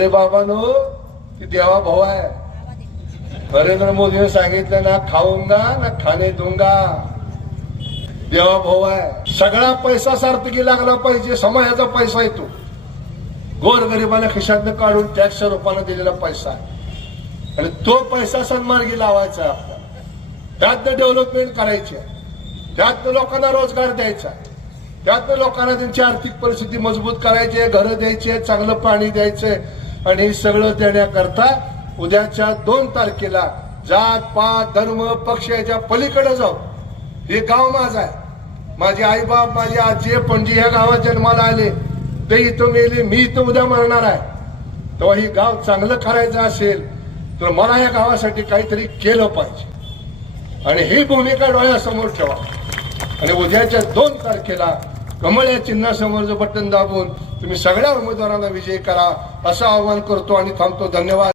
अरे बाबा नो ती देवा भाऊ आहे. नरेंद्र मोदीने सांगितलं ना खाऊंगा ना खाणे दूंगा देवा भाऊ आहे. सगळा पैसा सार्थकी लागला पाहिजे समाजाचा पैसा येतो गोरगरिबाला खिशातनं काढून टॅक्स रूपाने दिलेला पैसा आणि तो पैसा सन्मार्गी लावायचा आपला आपल्याला. त्यातनं डेव्हलपमेंट करायची आहे. त्यातनं लोकांना रोजगार द्यायचा आहे. त्यातनं लोकांना त्यांची आर्थिक परिस्थिती मजबूत करायची घरं द्यायची चांगलं पाणी द्यायचंय आणि हे सगळं देण्याकरता उद्याच्या दोन तारखेला जात पात धर्म पक्ष याच्या पलीकडे जाऊ. हे गाव माझं आहे. माझे आईबाप माझी आजी पणजी या गावात जन्माला आले. ते इथं मेले मी इथं उद्या मरणार आहे. तेव्हा ही गाव चांगलं करायचं असेल तर मला या गावासाठी काहीतरी केलं पाहिजे. आणि ही भूमिका डोळ्यासमोर ठेवा. आणि उद्याच्या दोन तारखेला कमळ या चिन्हासमोरचं बटन दाबून तुम्ही सगळ्या उमेदवारांना विजयी करा असं आवाहन करतो आणि थांबतो. धन्यवाद.